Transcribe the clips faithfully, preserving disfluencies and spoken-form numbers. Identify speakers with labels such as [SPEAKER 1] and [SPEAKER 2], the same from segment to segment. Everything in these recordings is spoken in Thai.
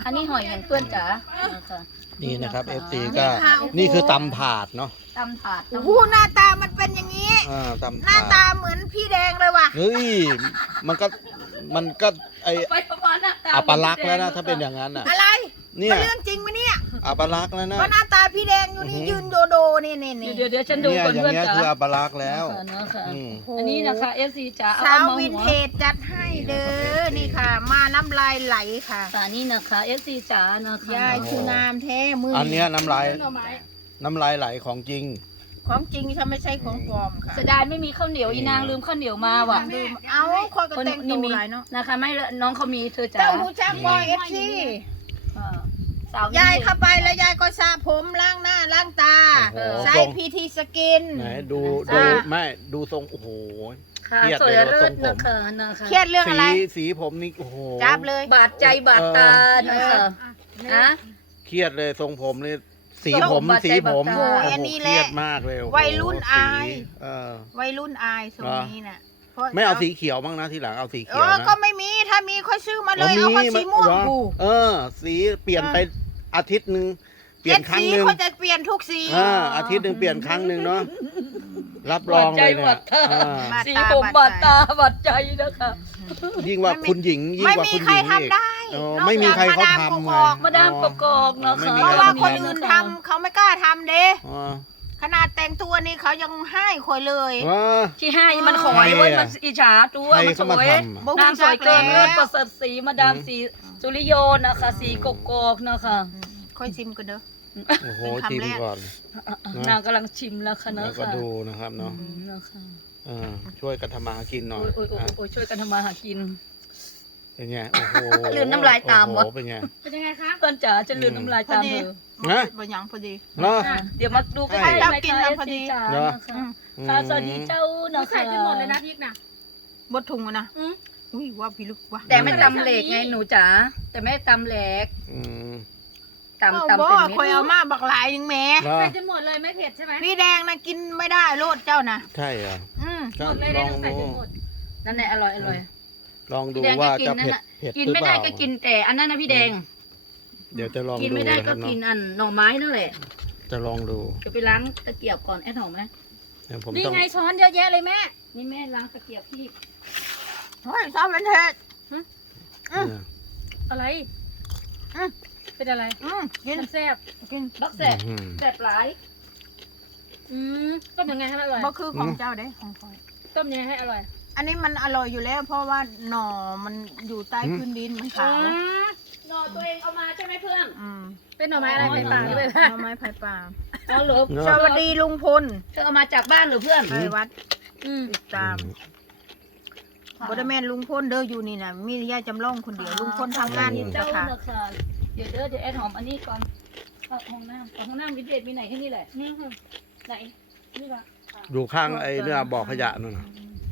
[SPEAKER 1] อันนี้หอยอย่างเพื่อนจ๋านะคะ
[SPEAKER 2] นี่นะครับ เอฟ ซี ก็นี่คือตำถาดเนาะ
[SPEAKER 1] ตำถาด
[SPEAKER 3] โอ้โหหน้าตามันเป็นอย่างนี้
[SPEAKER 2] อ่าตำ
[SPEAKER 3] หน้า
[SPEAKER 2] ถาด
[SPEAKER 3] ตาเหมือนพี่แดงเลยว่ะ
[SPEAKER 2] เฮ้ยมันก็มันก็ไอ
[SPEAKER 1] ไปประมาณหน้าตา
[SPEAKER 2] อัปลักษณ์แล้วนะถ้าเป็นอย่างนั้นอ่ะ
[SPEAKER 3] อะไร
[SPEAKER 2] เนี่ย
[SPEAKER 3] มันเรื่องจริงไหมเนี่ย
[SPEAKER 2] อัปลักษณ์แล้วนะ
[SPEAKER 3] ก็หน้าตาพี่แดงอยู่นี่ยืนโดโดนี่นี่นี่
[SPEAKER 1] เดี๋ยวเดี๋ยวฉันดู
[SPEAKER 2] เนี่ย
[SPEAKER 1] ก่อน
[SPEAKER 2] อย่าง
[SPEAKER 1] เพื่อน
[SPEAKER 2] เงี้ย
[SPEAKER 1] จ๋า
[SPEAKER 2] คืออัปลักษณ์แล้ว
[SPEAKER 1] เนาะค่ะ
[SPEAKER 2] อืม
[SPEAKER 1] อันนี้นะคะเอฟซีจ๋าเอา
[SPEAKER 3] สาว
[SPEAKER 1] มา
[SPEAKER 3] วิน
[SPEAKER 1] หัว
[SPEAKER 3] เทจจัดให้เด้อนี่ค่ะ มาน้ำลายไหลค่ะ
[SPEAKER 1] สานี่นะคะเอฟซีจ๋านะคะ
[SPEAKER 3] ยายคืองามแท้มือ
[SPEAKER 2] อันเนี้ยน้ำลาย
[SPEAKER 3] หน่อไม้
[SPEAKER 2] น้ำลายไหลของจริง
[SPEAKER 3] ของจริงฉันไม่ใช่ของปลอมค่ะ
[SPEAKER 1] เสียดายไม่มีข้าวเหนียวอีนางลืมข้าวเหนียวมาว่ะ
[SPEAKER 3] ลืมเอาคนก็
[SPEAKER 1] คน
[SPEAKER 3] แต่ง
[SPEAKER 1] นี่
[SPEAKER 3] ตัว
[SPEAKER 1] มี
[SPEAKER 3] หลายเนาะ
[SPEAKER 1] นะคะไม่น้องเขามีเธอจ๋า
[SPEAKER 3] เจ้าหูจักว่าเอฟซี
[SPEAKER 1] เออสาวย
[SPEAKER 3] ายเข้าไปแล้วยายก็สระผมล้างหน้าล้างตา
[SPEAKER 2] โอ้โห
[SPEAKER 3] ใช้
[SPEAKER 2] ทรง
[SPEAKER 3] พีทีสกิน
[SPEAKER 2] ไหนดู
[SPEAKER 3] อ่า
[SPEAKER 2] ดูไม่ดูทรงโอ้โห
[SPEAKER 1] ค่ะ
[SPEAKER 2] เครียด
[SPEAKER 1] สวย
[SPEAKER 2] เลย
[SPEAKER 1] เลิ
[SPEAKER 2] ทร
[SPEAKER 1] ศ
[SPEAKER 2] งผม
[SPEAKER 1] นะคะนะคะ
[SPEAKER 3] เครียดเรื่อง
[SPEAKER 2] สี
[SPEAKER 3] อะไร
[SPEAKER 2] สีผมนี่โอ้โห
[SPEAKER 3] จับเลย
[SPEAKER 1] บาดใจบาดตานะคะนะ
[SPEAKER 2] เครียดเลยทรงผมนี่สี
[SPEAKER 1] ทรง
[SPEAKER 2] ผม
[SPEAKER 1] บาดใจ
[SPEAKER 2] สีผม
[SPEAKER 1] บาดตา
[SPEAKER 2] โอ้โห
[SPEAKER 3] อันนี้
[SPEAKER 2] เค
[SPEAKER 3] แหละ
[SPEAKER 2] รียดมากเลยโอ้โห
[SPEAKER 3] วัยรุ่นอาย
[SPEAKER 2] สีเออ
[SPEAKER 3] วัยรุ่นอายทรงนี้น่ะพระ
[SPEAKER 2] ไม่เอาสีเขียวบ้างนะทีหลังเอาสี
[SPEAKER 3] เอ
[SPEAKER 2] เขียว
[SPEAKER 3] อ
[SPEAKER 2] นะ
[SPEAKER 3] ก็ไม่มีถ้ามีค่อยซื้อมาเลย
[SPEAKER 2] อ๋
[SPEAKER 3] เอามาสีม่วง
[SPEAKER 2] เหรอ
[SPEAKER 3] กู
[SPEAKER 2] เออ สีเปลี่ยนไปอาทิตย์หนึ่งเปลี่ย
[SPEAKER 3] เจ็
[SPEAKER 2] น
[SPEAKER 3] ด
[SPEAKER 2] ครั้ง
[SPEAKER 3] สี
[SPEAKER 2] หนึ่ง
[SPEAKER 3] เขาจะเปลี่ยนทุกสี
[SPEAKER 2] อ่าอาทิตย์หนึ่งเปลี่ยนครั้งหนึ่งเนาะรับรองเลยเนี่ยอ่า
[SPEAKER 3] บาด
[SPEAKER 1] สี
[SPEAKER 3] ตา
[SPEAKER 1] ผมบา
[SPEAKER 3] บา
[SPEAKER 1] ด
[SPEAKER 3] ด
[SPEAKER 1] ตา
[SPEAKER 3] ตา
[SPEAKER 1] บาดใจนะคะ
[SPEAKER 2] ยิ่งกว่าคุณหญิงยิ่ง
[SPEAKER 3] ไม่
[SPEAKER 2] กว่า
[SPEAKER 3] มี
[SPEAKER 2] คุณ
[SPEAKER 3] ใค
[SPEAKER 2] ห
[SPEAKER 3] ร
[SPEAKER 2] ญิง
[SPEAKER 3] ทำ
[SPEAKER 2] อีก
[SPEAKER 3] ได้
[SPEAKER 2] อ๋อน
[SPEAKER 3] อก
[SPEAKER 2] ไม่มีใครเขา
[SPEAKER 3] จาก
[SPEAKER 2] ทำ
[SPEAKER 3] ม
[SPEAKER 2] ไง
[SPEAKER 3] ดาม
[SPEAKER 1] มาดามกอกๆนะคะ
[SPEAKER 2] ไม่มี
[SPEAKER 3] เพราะ
[SPEAKER 2] ใค
[SPEAKER 3] ว่า
[SPEAKER 2] ทำ
[SPEAKER 3] คนอื่นทำเขาไม่กล้าทำเด้
[SPEAKER 2] อ๋อ
[SPEAKER 3] ขนาดแต่งตัวนี่เขายังให้คอยเลย
[SPEAKER 2] ว่า
[SPEAKER 1] ที่ให้มันขอยเว้ยมันอิจฉาตัว
[SPEAKER 2] ใคร
[SPEAKER 1] มันส
[SPEAKER 2] เขามา
[SPEAKER 1] วย
[SPEAKER 2] ทำอ่ะ
[SPEAKER 1] นางสวยเกิน
[SPEAKER 3] บ่รู้จักแล้ว
[SPEAKER 1] เลิศประเสริฐศรีมาดามสีสุริโยนะคะสีกกอกนะคะ
[SPEAKER 3] ค่อยซิมกันเด้อ
[SPEAKER 2] โอ้โห
[SPEAKER 3] เป็นคำ
[SPEAKER 2] ชิม
[SPEAKER 3] แรก
[SPEAKER 2] ก่อน
[SPEAKER 1] นางกำลังชิมแล้วค่ะนะ
[SPEAKER 2] แล้วก็
[SPEAKER 1] คะ
[SPEAKER 2] ดูนะครับเนาะ
[SPEAKER 1] อืมนะคะ
[SPEAKER 2] อ่าช่วยกันทำมาหากินหน่อย
[SPEAKER 1] โอ้ยโอ้ยโอ้ย
[SPEAKER 2] อ่ะ
[SPEAKER 1] โอ้ยช่วยกันทำมาหากิน
[SPEAKER 2] เป็นไงโอ้โห
[SPEAKER 1] ลืมน้ำลายตามวะ
[SPEAKER 2] โอ้โหเป็นไง
[SPEAKER 3] เป็นยังไงคะ
[SPEAKER 1] เพื่อนจ๋าจะลืมน้ำลายตามเธอ
[SPEAKER 2] ฮะ
[SPEAKER 3] บางอย่างพอดี
[SPEAKER 2] เนาะ
[SPEAKER 1] เดี๋ยวมาดูกัน
[SPEAKER 2] ใช่
[SPEAKER 1] ได้ไหม
[SPEAKER 3] กิน
[SPEAKER 1] คะ
[SPEAKER 3] แล้ว
[SPEAKER 1] เอฟ
[SPEAKER 3] พอดี
[SPEAKER 1] ซีจ๋า
[SPEAKER 2] เนอะ
[SPEAKER 1] นะคะค่ะสวัสดีเจ้านะคะ
[SPEAKER 3] บดถุงอะนะอุ้ยว่าพี่ลึกว่ะ
[SPEAKER 1] แต่ไม่ตำเหล็กไงหนูจ๋าแต่ไม่ตำเหล็ก
[SPEAKER 2] อืม
[SPEAKER 1] ตำ
[SPEAKER 3] เอา
[SPEAKER 1] ตำ
[SPEAKER 3] บ่
[SPEAKER 1] เป็น
[SPEAKER 3] คอย
[SPEAKER 1] เม็
[SPEAKER 3] เอา
[SPEAKER 1] ด
[SPEAKER 3] มาบักหลายยังแหม่
[SPEAKER 2] เนาะ
[SPEAKER 4] จะหมดเลยไม่เผ็ดใช่ไหม
[SPEAKER 3] พี่แดงนะกินไม่ได้โลดเจ้านะ
[SPEAKER 2] ใช่เหรอ
[SPEAKER 3] อืม
[SPEAKER 2] ก็
[SPEAKER 4] หมดเลย
[SPEAKER 2] ล
[SPEAKER 4] ได้
[SPEAKER 2] อง
[SPEAKER 4] ต้องใส่
[SPEAKER 2] ดู
[SPEAKER 4] จนหมด
[SPEAKER 1] นั่นแหละอร่อยอร่อย
[SPEAKER 2] ลองดู
[SPEAKER 1] พี่แดง
[SPEAKER 2] ว่า
[SPEAKER 1] ก็กิน
[SPEAKER 2] จะ
[SPEAKER 1] นั่น
[SPEAKER 2] เผ็ด
[SPEAKER 1] น่ะ
[SPEAKER 2] เผ็ด
[SPEAKER 1] กิน
[SPEAKER 2] หรือ
[SPEAKER 1] ไม่
[SPEAKER 2] เป
[SPEAKER 1] ได้
[SPEAKER 2] ล่า
[SPEAKER 1] ก็กินแต่อันนั้นนะพี่แดง
[SPEAKER 2] เดี๋ยวจะลอง
[SPEAKER 1] กิน
[SPEAKER 2] ดู
[SPEAKER 1] ไม่ได้
[SPEAKER 2] นะค
[SPEAKER 1] ก็
[SPEAKER 2] รับ
[SPEAKER 1] กิน
[SPEAKER 2] เนาะ
[SPEAKER 1] อันหน่อไม้นั่นแหละ
[SPEAKER 2] จะลองดู
[SPEAKER 1] จะไปล้างตะเกียบก่อนแอดหอมไหม
[SPEAKER 2] เดี๋ยวผม
[SPEAKER 4] นี่
[SPEAKER 2] ต้อง
[SPEAKER 4] ไงช้อนเยอะแยะเลยแม่
[SPEAKER 1] นี่แม่ล้างตะเกียบพี่
[SPEAKER 3] เฮ้ยชอบเป็นเทศ
[SPEAKER 2] เออ
[SPEAKER 4] อะไร
[SPEAKER 3] อืม
[SPEAKER 4] เป็นอะไร
[SPEAKER 3] อืมกิน
[SPEAKER 4] มันแซ่บ
[SPEAKER 3] กิน
[SPEAKER 1] บักแสบ
[SPEAKER 2] อืม
[SPEAKER 1] แสบหลาย
[SPEAKER 4] อืมต้มยังไงให้มันอร่อย
[SPEAKER 3] บ่คือของเจ้าเด้ของคอย
[SPEAKER 4] ต้มยังไงให้อร่อย
[SPEAKER 3] อันนี้มันอร่อยอยู่แล้ว เพราะว่าหน่อมันอยู่ใต้พื้นดินมันขาว
[SPEAKER 1] หน่อตัวเองเอามาใช่ไหมเพื่อน
[SPEAKER 3] อืม
[SPEAKER 4] เป็นหน่อไม้อะไรไปป่าหรือไป
[SPEAKER 3] ห
[SPEAKER 4] ป่า
[SPEAKER 3] น่อไม้ไผ่ป่า
[SPEAKER 1] อ๋อเหรอ
[SPEAKER 2] เนอะ
[SPEAKER 3] สวัสดีลุงพล
[SPEAKER 1] เธอเอามาจากบ้านหรือเพื่อน
[SPEAKER 3] ไปวัด
[SPEAKER 4] อืม
[SPEAKER 3] ติดตามบไดแมนลุงพลเด้ออยู่นี่นะมีย่าจำลองคนเดียวลุงพลทำงานอยู่
[SPEAKER 1] เจ้า
[SPEAKER 3] จ้ะค่ะ
[SPEAKER 1] นะคะเดี๋ยวเด้อเดี๋ยวแอดหอมอันนี้ก่อนเข้าห้องน้ำเอาห้องน้ำวิเศษมีไหนที่นี่แหละ
[SPEAKER 4] นี่ค่ะ
[SPEAKER 1] ไหนนี่ละ
[SPEAKER 2] อยู่ข้างไอ้เนี่ยบ่อขยะนั่นน่ะ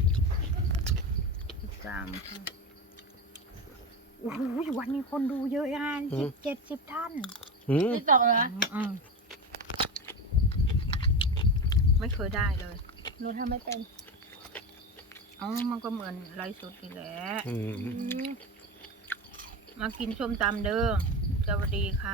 [SPEAKER 3] ติดตามค่ะโอ้โหวันนี้คนดูเยอะอ่ะสิบเจ็ดสิบท่าน
[SPEAKER 2] หืม
[SPEAKER 1] นี่ต่อเหรอ
[SPEAKER 3] อืมไม่เคยได้เลย
[SPEAKER 1] หนูทำไม่เป็น
[SPEAKER 3] เอ้ามันก็เหมือนไลฟ์สดนี่แหละ
[SPEAKER 2] อืม
[SPEAKER 4] อืม
[SPEAKER 3] มากินส้มตำเด้อสวัสดีค่ะ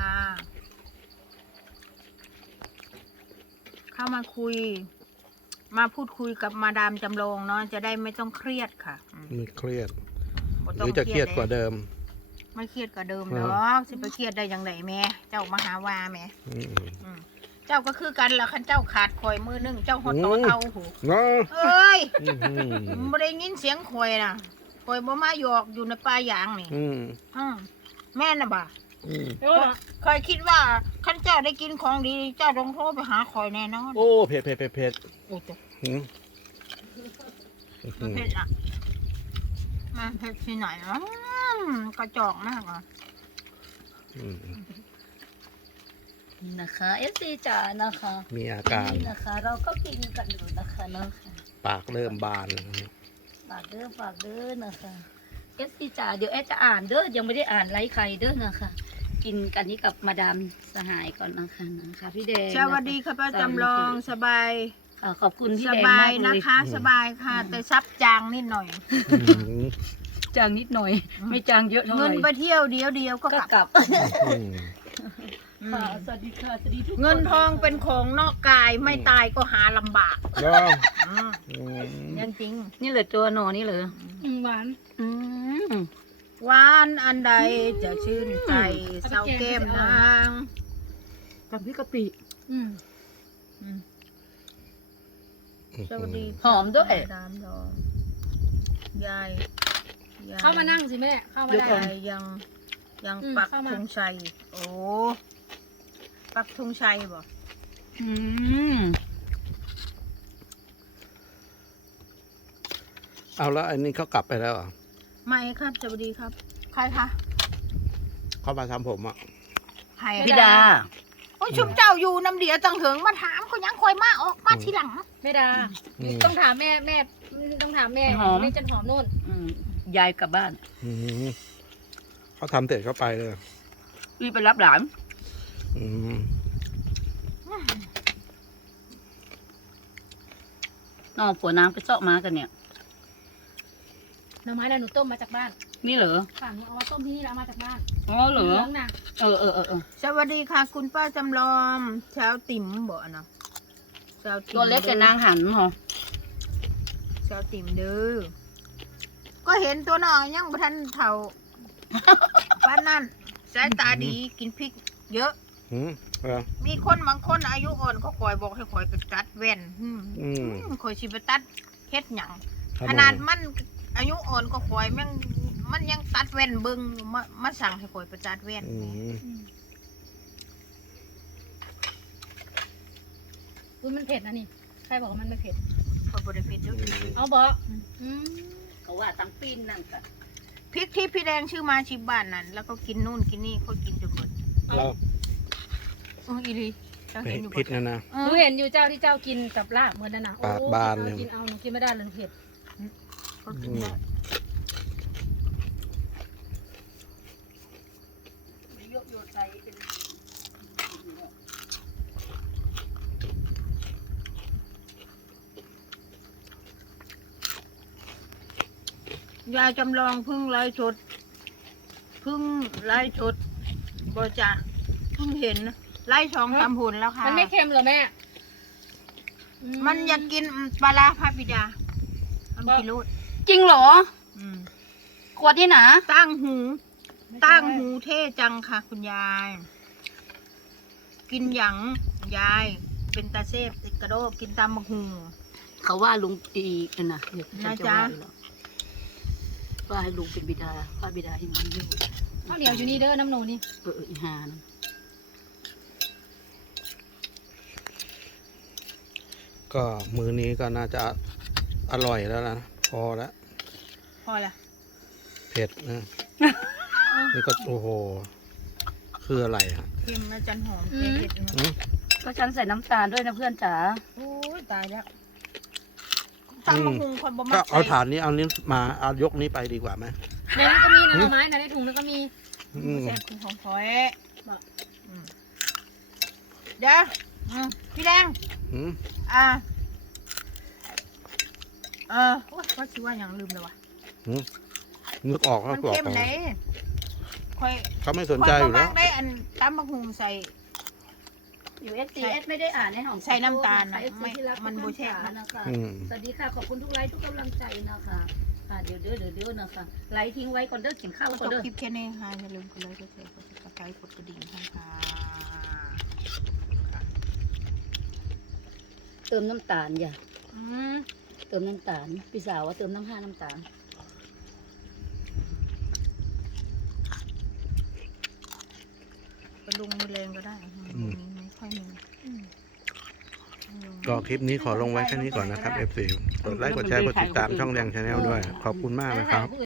[SPEAKER 3] เข้ามาคุย มาพูดคุยกับมาดามจำลองเนาะจะได้ไม่ต้องเครียดค่ะอืม
[SPEAKER 2] ไมีเครียด
[SPEAKER 3] บ่
[SPEAKER 2] ห
[SPEAKER 3] ต้ง
[SPEAKER 2] รือจะเครียดกว่าเดิม
[SPEAKER 3] ไม่เครียดกว่าเดิม
[SPEAKER 2] อื
[SPEAKER 3] หร
[SPEAKER 2] ม
[SPEAKER 3] อกสิไปเครียดได้อย่างไรแม่เจ้ามาหาวาแม่
[SPEAKER 2] อืม
[SPEAKER 3] อืมเจ้าก็คือกันละคันเจ้าขาดคอยมือหนึงเจ้าหดต่อ
[SPEAKER 2] อืม
[SPEAKER 3] เอาหู
[SPEAKER 2] เนาะ
[SPEAKER 3] เอ้ย
[SPEAKER 2] อืม
[SPEAKER 3] ไม่ได้ยินเสียงคอยนะคอยบ่มาหยอกอยู่ในป่ายางนี่
[SPEAKER 2] อืม
[SPEAKER 3] อืมแม่น่ะบ่า
[SPEAKER 2] อืม
[SPEAKER 4] เดี๋ยวก่อน
[SPEAKER 3] คอยคิดว่าคันเจ้าได้กินของดี เจ้าต้องโทรไปหาคอยแน่นอน
[SPEAKER 2] โอ้เผ็ดเผ็ดเผ็ดเผ็ด
[SPEAKER 3] โอ้จ้ะ
[SPEAKER 2] หืม
[SPEAKER 3] มันเผ็ดอ่ะมันเผ็ดที่ไหนอ่ะอืมกระจอกมากอ่ะ
[SPEAKER 2] อืม
[SPEAKER 1] นะคะเอฟซีจ๋านะคะ
[SPEAKER 2] มีอาการ
[SPEAKER 1] นี่นะคะ เราก็กินกันอยู่นะคะเนาะค่ะ
[SPEAKER 2] ปากเริ่มบาน
[SPEAKER 1] ฝากเด้อฝากเด้อนะคะเอฟซีจ๋าเดี๋ยวแอดจะอ่านเด้อยังไม่ได้อ่านไลฟ์ใครเด้อนะคะ กินกันนี้กับมาดามสหายก่อนนะคะนะคะพี่แดง
[SPEAKER 3] สวัสดีค่ะป้าจำลองสบาย
[SPEAKER 1] ค่ะขอบคุณพี่
[SPEAKER 3] ส
[SPEAKER 1] แดง
[SPEAKER 3] บาม
[SPEAKER 1] าย กเล
[SPEAKER 3] นะ
[SPEAKER 1] ย
[SPEAKER 3] คะ สบายค่ะ แต่ซับจางนิดหน่อย
[SPEAKER 2] อืม
[SPEAKER 1] จางนิดหน่อย ไม่จางเยอะเท่าไห
[SPEAKER 3] เงิ
[SPEAKER 1] ร่
[SPEAKER 3] นไปเที่ยวเดียวเดียวก็
[SPEAKER 1] ก็
[SPEAKER 3] กลับ
[SPEAKER 1] กลับ
[SPEAKER 2] อืม
[SPEAKER 3] อืม
[SPEAKER 1] ค่ะสวัสดีค่ะสวัสดีทุกคน
[SPEAKER 3] เงินทองเป็นของนอกกายไม่ตายก็หาลำบาก
[SPEAKER 2] แล้ว
[SPEAKER 3] อืม
[SPEAKER 2] อืม
[SPEAKER 3] ยังจริง
[SPEAKER 1] นี่เหลือตัวหนอนี่เหรอ
[SPEAKER 4] อืมหวาน
[SPEAKER 1] อืม
[SPEAKER 3] หวานอันใดจะชื่นใจเศร้าแก้มนาง
[SPEAKER 1] กับพี่กะปิ
[SPEAKER 4] อืม
[SPEAKER 3] อืมสวัสดี
[SPEAKER 1] หอมด้วย
[SPEAKER 3] ดามดองยายยย
[SPEAKER 4] เข้ามานั่งสิแม่ เข้ามาได้
[SPEAKER 3] ยายยังยัง
[SPEAKER 4] อืม
[SPEAKER 3] ปัก
[SPEAKER 4] เข้ามา
[SPEAKER 3] ธงชัยโอ้ปักธงชัยบ่
[SPEAKER 1] อืม
[SPEAKER 2] เอาแล้วอันนี้เขากลับไปแล้วเหรอ
[SPEAKER 3] ไม่ครับสวัสดีครับ ใครคะ
[SPEAKER 2] เขามาทำผมอ่ะ
[SPEAKER 3] ใคร
[SPEAKER 1] พี่ดา
[SPEAKER 3] โอ้ยชุมเจ้าอยู่น้ำเดียจังเหิงมาถามเขายังคอยมาออกมาทีหลัง
[SPEAKER 4] แม่ดา
[SPEAKER 2] อืม
[SPEAKER 4] ต้องถามแม่แม่ต้องถามแม่
[SPEAKER 1] หอม
[SPEAKER 4] แม่จันหอมนู่น
[SPEAKER 1] อืมยายกลับบ้าน
[SPEAKER 2] อืมเขาทำเสร็จเขาไปเลย
[SPEAKER 1] รีบไปรับหลาน
[SPEAKER 2] อืม
[SPEAKER 1] น้องผัวนางไปเซาะมากันเนี่ย
[SPEAKER 4] หน่อไม้น่ะหนูต้มมาจากบ้าน
[SPEAKER 1] นี่เหรอ
[SPEAKER 4] ค่ะหนูเอามาต้มที่นี่แล้วเอามาจากบ้าน
[SPEAKER 1] อ๋อเหรอ
[SPEAKER 4] ลืองน่ะ
[SPEAKER 1] เออเออเออเออ
[SPEAKER 3] สวัสดีค่ะ คุณป้าจำลองชาวติ๋มบ่เนาะชาวติ๋ม
[SPEAKER 1] ตัวเล็กแต่นางหันเหรอ
[SPEAKER 3] ชาวติ๋มเด้อก็เห็นตัวน้อยยังบ่ทันเท่า ป้านนั่นสายตาดีกินพริก เยอะ
[SPEAKER 2] อืมเออ
[SPEAKER 3] มีคนบางคนอายุอ่อนเขาคอยบอกให้คอยไปตัดแว่นอืม
[SPEAKER 2] อืม
[SPEAKER 3] คอยสิไปตัดเฮ็ดหยัง
[SPEAKER 2] ครับ
[SPEAKER 3] ขนาดมันอายุอ่อนก็คอยมันมันยังตัดแว่นเบิ่งมามาสั่งให้คอยไปตัดแว่น
[SPEAKER 2] อื
[SPEAKER 3] แหม
[SPEAKER 2] ม
[SPEAKER 4] อุ้ยมันเผ็ดนะนี่ ใครบอกว่ามันไม่เผ็ด
[SPEAKER 3] คอยบ่ได้เผ็ดเด้อ
[SPEAKER 4] เอาบอกอืม
[SPEAKER 1] เขาว่าทั้งปีนนั่นกัน
[SPEAKER 3] พริกที่พี่แดงชื่อมาชิบ้านนั่นแล้วก็กินนู่นกินนี่เขากินจนหมด
[SPEAKER 2] เรา
[SPEAKER 3] เอออีหลีเจ้าเห็นอยู่
[SPEAKER 2] พิษนะนะ
[SPEAKER 3] เอ
[SPEAKER 4] หนู
[SPEAKER 3] อ
[SPEAKER 4] เห็นอยู่เจ้าที่เจ้ากินกับลาบเหมือนนั่นน่ะ
[SPEAKER 2] ปาก
[SPEAKER 4] โอ้
[SPEAKER 2] บานเลย
[SPEAKER 4] กินเอาหนูกินไม่ได้เลยเผ็ด
[SPEAKER 3] เขากินได้
[SPEAKER 1] ยกโยนใจเป็น
[SPEAKER 3] ยายจำลองเพึ่งไล่ชดเพึ่งไล่ชดบจะเพิ่งเห็นไล่ช่องทำหุ่นแล้วค่ะ
[SPEAKER 4] มันไม่เค็มเหรอแม่อื
[SPEAKER 3] มันอยากกินปลาร้าพระบิดาทำกิโลด
[SPEAKER 1] จริงเหรอ
[SPEAKER 3] อืม
[SPEAKER 1] ขวดนี่นะ
[SPEAKER 3] ตั้งหู ตั้งหูเท่จังค่ะ คุณยาย กินหยังยาย เป็นตาเซฟติดกระโดกกินตามมะหู
[SPEAKER 1] เขาว่าลุงอีกนะเดี๋ยวฉันจะ
[SPEAKER 3] นะจ๊ะ
[SPEAKER 1] ว่าอีกแล้วว่าให้ลุงเป็นบิดาพระบิดาให้มันอยู่
[SPEAKER 4] ข้าวเหนียวอยู่นี่เด้อน้ำหนูนี่
[SPEAKER 1] เออเอออีหานะ
[SPEAKER 2] ก็มือนี้ก็น่าจะอร่อยแล้วนะพอแล้ว
[SPEAKER 3] พอละ
[SPEAKER 2] เผ็ดนะนี่ก็โอ้โหคืออะไรฮะ
[SPEAKER 3] เค็มนะจันหอมแกงเห็ดนะ
[SPEAKER 2] อืม
[SPEAKER 1] ก็ฉันใส่น้ำตาลด้วยนะเพื่อนจ๋า
[SPEAKER 3] โอ้ยตายแล้วตามมะหูคนบ่มา
[SPEAKER 2] ก็
[SPEAKER 3] ใส่
[SPEAKER 2] เอาฐานนี้เอานี้มาเอายกนี้ไปดีกว่าไหม
[SPEAKER 4] ในนั้นก็มีนะหน่อไม้นะในถุงนั้นก็มี
[SPEAKER 2] อืม
[SPEAKER 3] แซ่บคือของพอยอืมเดี๋ยวอืมพี่แดง
[SPEAKER 2] อืม
[SPEAKER 3] อ่า เออโอ้ยว่าชื่อว่าอย่างลืมเลยวะ
[SPEAKER 2] นึกออก
[SPEAKER 3] มั
[SPEAKER 2] แล้ว
[SPEAKER 3] น
[SPEAKER 2] กรอก
[SPEAKER 3] เข้ม
[SPEAKER 2] ออก
[SPEAKER 3] ไหนคอย
[SPEAKER 2] เขาไม่สนใจอยู่แล้ว
[SPEAKER 3] คได้อันตำมะฮุงใส่
[SPEAKER 1] อยู่เอสซีเอสไม่ได้อ่านในห้อง
[SPEAKER 3] ใส่น้ำตาลนะ
[SPEAKER 1] เอฟซี
[SPEAKER 3] ไม่
[SPEAKER 1] ที่รัก
[SPEAKER 3] มัน
[SPEAKER 1] ทุก
[SPEAKER 3] บ่แซ่บ
[SPEAKER 1] ท่า
[SPEAKER 3] นะ
[SPEAKER 1] นะคะ
[SPEAKER 2] อืม
[SPEAKER 1] สวัสดีค่ะขอบคุณทุกไลค์ทุกกำลังใจนะคะค่ะเดี๋ยวเด้อเดี๋ยวเด้อนะคะไลค์ทิ้งไว้ก่อนเด้อกินข้าว
[SPEAKER 3] ก็
[SPEAKER 1] ก่อน
[SPEAKER 3] จบ
[SPEAKER 1] เด้อ
[SPEAKER 3] คลิปแค่นี้ค่ะอย่าลืมกดไลค์กดแชร์กดติดตามกดกระดิ่งให้ค่ะ
[SPEAKER 1] เติมน้ำตาลอย่า
[SPEAKER 3] อืม
[SPEAKER 1] เติมน้ำตาลพี่สาวว่าเติมน้ำห้าน้ำตาล
[SPEAKER 3] กระดุงมือแรงก็ได้อืมมีไม่ค่อยมีอืม
[SPEAKER 2] ก็คลิปนี้ขอลงไว้แค่นี้ก่อนนะครับ เอฟ ซี กดไลค์กดแชร์กดติดตามช่องแดงชาแนลด้วย ขอบคุณมากนะครับ